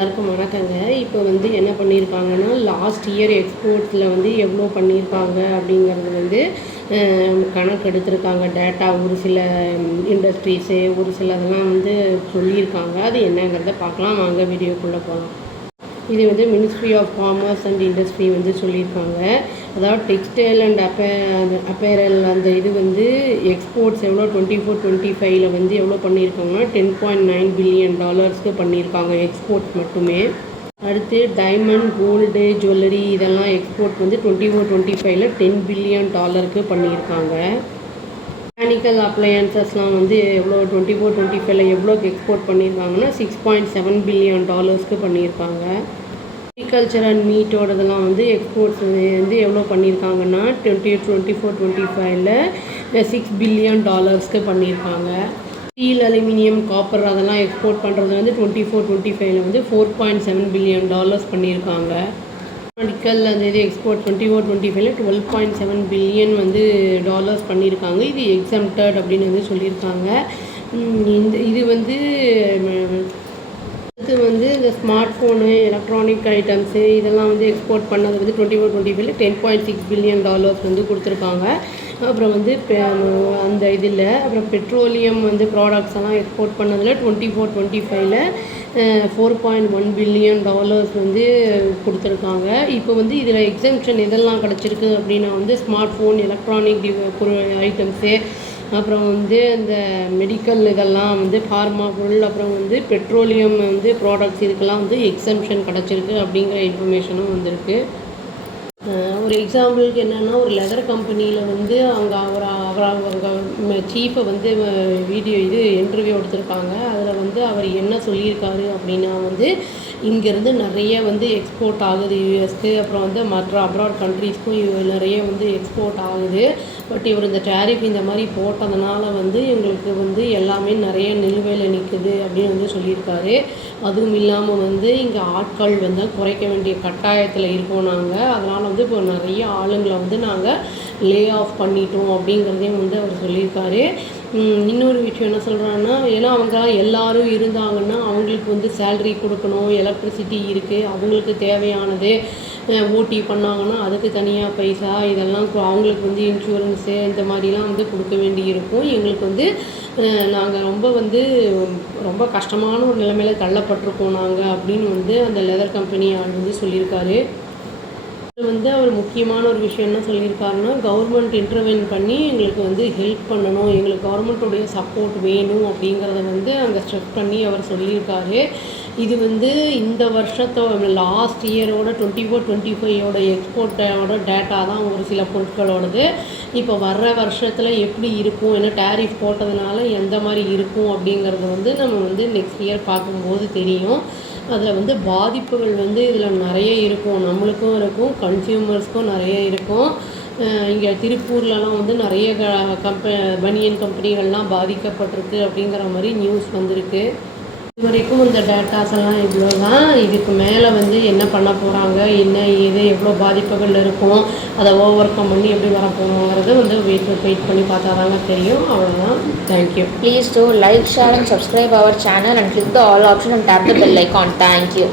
எல்லாருக்கும் வணக்கங்க. இப்போ வந்து என்ன பண்ணியிருக்காங்கன்னா, லாஸ்ட் இயர் எக்ஸ்போர்ட்ஸில் வந்து எவ்வளோ பண்ணியிருக்காங்க அப்படிங்கிறது வந்து கணக்கு எடுத்திருக்காங்க. டேட்டா ஒரு சில இண்டஸ்ட்ரீஸு ஒரு சிலதெல்லாம் வந்து சொல்லியிருக்காங்க. அது என்னங்கிறத பார்க்கலாம், வாங்க வீடியோக்குள்ளே போகலாம். இது வந்து ministry of commerce and industry வந்து சொல்லியிருக்காங்க. அதாவது டெக்ஸ்டைல் அண்ட் அப்பேரல் அந்த இது வந்து எக்ஸ்போர்ட்ஸ் எவ்வளோ 24-25 வந்து எவ்வளோ பண்ணியிருக்காங்கன்னா $10.9 பில்லியன் பண்ணியிருக்காங்க எக்ஸ்போர்ட் மட்டுமே. அடுத்து டைமண்ட், கோல்டு, ஜுவல்லரி இதெல்லாம் எக்ஸ்போர்ட் வந்து 24-25 $10 பில்லியன் பண்ணியிருக்காங்க. மெக்கானிக்கல் அப்ளையன்சஸ்லாம் வந்து எவ்வளோ 24-25 எவ்வளோக்கு எக்ஸ்போர்ட் பண்ணியிருக்காங்கன்னா $6.7 பில்லியன் பண்ணியிருக்காங்க. அக்ரிகல்ச்சர் அண்ட் மீட்டோடதெல்லாம் வந்து எக்ஸ்போர்ட்ஸ் வந்து எவ்வளோ பண்ணியிருக்காங்கன்னா 24-25 $6 பில்லியன் பண்ணியிருக்காங்க. ஸ்டீல், அலுமினியம், காப்பர் அதெல்லாம் எக்ஸ்போர்ட் பண்ணுறது வந்து 24-25 வந்து $4.7 பில்லியன் பண்ணியிருக்காங்க. மெடிக்கல் அந்த இது எக்ஸ்போர்ட் 24-25 $12.7 பில்லியன் வந்து பண்ணியிருக்காங்க. இது எக்ஸம்டட் அப்படின்னு வந்து சொல்லியிருக்காங்க. இது வந்து அடுத்து வந்து இந்த ஸ்மார்ட் ஃபோனு, எலக்ட்ரானிக் ஐட்டம்ஸு இதெல்லாம் வந்து எக்ஸ்போர்ட் பண்ணது வந்து 24-25 $10.6 பில்லியன் வந்து கொடுத்துருக்காங்க. அப்புறம் வந்து அந்த இதில் அப்புறம் பெட்ரோலியம் வந்து ப்ராடக்ட்ஸ் எல்லாம் எக்ஸ்போர்ட் பண்ணதில் 24-25 $4.1 பில்லியன் வந்து கொடுத்துருக்காங்க. இப்போ வந்து இதில் எக்ஸம்ஷன் இதெல்லாம் கிடச்சிருக்கு அப்படின்னா வந்து ஸ்மார்ட் ஃபோன், எலக்ட்ரானிக் ஐட்டம்ஸு, அப்புறம் வந்து இந்த மெடிக்கல் இதெல்லாம் வந்து ஃபார்மா பொருள், அப்புறம் வந்து பெட்ரோலியம் வந்து ப்ராடக்ட்ஸ் இதுக்கெல்லாம் வந்து எக்ஸம்ஷன் கிடச்சிருக்கு அப்படிங்கிற இன்ஃபர்மேஷனும் வந்திருக்கு. ஒரு எக்ஸாம்பிளுக்கு என்னென்னா, ஒரு லெதர் கம்பெனியில் வந்து அவங்க சீஃபை வந்து இன்டர்வியூ எடுத்திருக்காங்க. அதில் வந்து அவர் என்ன சொல்லியிருக்காரு அப்படின்னா வந்து இங்கேருந்து நிறைய வந்து எக்ஸ்போர்ட் ஆகுது யூஎஸ்க்கு, அப்புறம் வந்து மற்ற அப்ராட் கண்ட்ரீஸ்க்கும் நிறைய வந்து எக்ஸ்போர்ட் ஆகுது. பட் இவர் இந்த டேரிஃப் இந்த மாதிரி போட்டதுனால வந்து எங்களுக்கு வந்து எல்லாமே நிறைய நிலுவையில் நிற்குது அப்படின்னு வந்து சொல்லியிருக்காரு. அதுவும் இல்லாமல் வந்து இங்கே ஆட்கள் வந்து குறைக்க வேண்டிய கட்டாயத்தில் இருக்கோம் நாங்கள். அதனால் வந்து இப்போ நிறைய ஆளுங்களை வந்து நாங்கள் லே ஆஃப் பண்ணிட்டோம் அப்படிங்கிறதையும் வந்து அவர் சொல்லியிருக்காரு. இன்னொரு விஷயம் என்ன சொல்கிறாங்கன்னா, ஏன்னா அவங்க எல்லோரும் இருந்தாங்கன்னா அவங்களுக்கு வந்து சேல்ரி கொடுக்கணும், எலக்ட்ரிசிட்டி இருக்குது, அவங்களுக்கு தேவையானது ஓட்டி பண்ணாங்கன்னா அதுக்கு தனியாக பைசா, இதெல்லாம் அவங்களுக்கு வந்து இன்சூரன்ஸு இந்த மாதிரிலாம் வந்து கொடுக்க வேண்டி இருக்கும். எங்களுக்கு வந்து நாங்கள் ரொம்ப கஷ்டமான ஒரு நிலைமையில் தள்ளப்பட்டிருக்கோம் நாங்கள் அப்படின்னு வந்து அந்த லெதர் கம்பெனி ஆள் வந்து சொல்லியிருக்காரு. வந்து அவர் முக்கியமான ஒரு விஷயம் என்ன சொல்லியிருக்காருன்னா, கவர்மெண்ட் இன்டர்வென் பண்ணி எங்களுக்கு வந்து ஹெல்ப் பண்ணணும், எங்களுக்கு கவர்மெண்ட்டுடைய சப்போர்ட் வேணும் அப்படிங்கிறத வந்து அங்கே ஸ்ட்ரெஸ் பண்ணி அவர் சொல்லியிருக்காரு. இது வந்து இந்த வருஷத்தோட லாஸ்ட் இயரோட 24-25 எக்ஸ்போர்ட்டோட டேட்டா தான் ஒரு சில பொருட்களோடது. இப்போ வர்ற வருஷத்தில் எப்படி இருக்கும், ஏன்னா டேரிஃப் போட்டதுனால எந்த மாதிரி இருக்கும் அப்படிங்கிறது வந்து நம்ம வந்து நெக்ஸ்ட் இயர் பார்க்கும்போது தெரியும். அதில் வந்து பாதிப்புகள் வந்து இதில் நிறைய இருக்கும், நம்மளுக்கும் இருக்கும், கன்சியூமர்ஸ்க்கும் நிறைய இருக்கும். இங்கே திருப்பூர்லலாம் வந்து நிறைய பனியன் கம்பெனிகள்லாம் பாதிக்கப்பட்டிருக்கு அப்படிங்கிற மாதிரி நியூஸ் வந்திருக்கு. இது வரைக்கும் இந்த டேட்டாஸ் எல்லாம் இவ்வளோ தான். இதுக்கு மேலே வந்து என்ன பண்ண போகிறாங்க, என்ன ஏது எவ்வளோ பாதிப்புகள் இருக்கும், அதை ஓவர் கம் பண்ணி எப்படி வரப்போங்கிறது வந்து வெயிட் பண்ணி பார்த்தா தாங்க தெரியும். அவ்வளோதான். Thank you. Please do like, share and subscribe our channel and click the all option and tap the bell icon. Thank you.